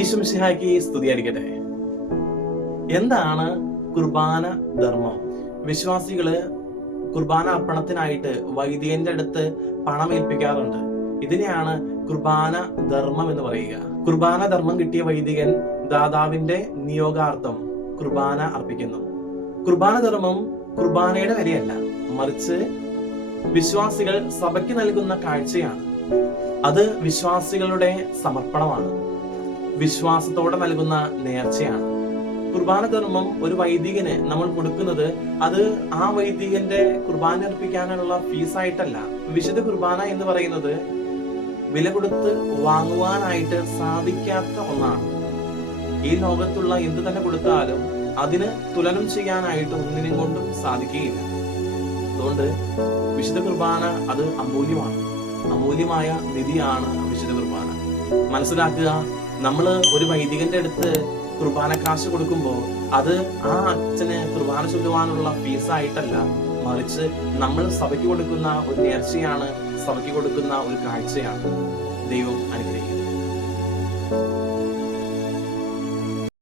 ഈശോ മിശിഹായ്ക്ക് സ്തുതിയായിരിക്കട്ടെ. എന്താണ് കുർബാന ധർമ്മം? വിശ്വാസികള് കുർബാന അർപ്പണത്തിനായിട്ട് വൈദികന്റെ അടുത്ത് പണം ഏൽപ്പിക്കാറുണ്ട്. ഇതിനെയാണ് കുർബാന ധർമ്മം എന്ന് പറയുക. കുർബാന ധർമ്മം കിട്ടിയ വൈദികൻ ദാതാവിന്റെ നിയോഗാർത്ഥം കുർബാന അർപ്പിക്കുന്നു. കുർബാന ധർമ്മം കുർബാനയുടെ വരെയല്ല, മറിച്ച് വിശ്വാസികൾ സഭയ്ക്ക് നൽകുന്ന കാഴ്ചയാണ്. അത് വിശ്വാസികളുടെ സമർപ്പണമാണ്, വിശ്വാസത്തോടെ നൽകുന്ന നേർച്ചയാണ്. കുർബാന ധർമ്മം ഒരു വൈദികന് നമ്മൾ കൊടുക്കുന്നത് അത് ആ വൈദികന്റെ കുർബാന അർപ്പിക്കാനുള്ള ഫീസായിട്ടല്ല. വിശുദ്ധ കുർബാന എന്ന് പറയുന്നത് വില കൊടുത്ത് വാങ്ങുവാനായിട്ട് സാധിക്കാത്ത ഒന്നാണ്. ഈ ലോകത്തുള്ള എന്ത് തന്നെ കൊടുത്താലും അതിന് തുലനം ചെയ്യാനായിട്ട് ഒന്നിനും കൊണ്ടും സാധിക്കുകയില്ല. അതുകൊണ്ട് വിശുദ്ധ കുർബാന അത് അമൂല്യമായ നിധിയാണ് വിശുദ്ധ കുർബാന. മനസ്സിലാക്കുക, നമ്മള് ഒരു വൈദികന്റെ അടുത്ത് കുർബാന കാശ് കൊടുക്കുമ്പോൾ അത് ആ അച്ഛന് കുർബാന ചൊല്ലുവാനുള്ള ഫീസായിട്ടല്ല, മറിച്ച് നമ്മൾ സഭയ്ക്ക് കൊടുക്കുന്ന ഒരു നേർച്ചയാണ്, സഭയ്ക്ക് കൊടുക്കുന്ന ഒരു കാഴ്ചയാണ്. ദൈവം അനുഗ്രഹിക്കുന്നു.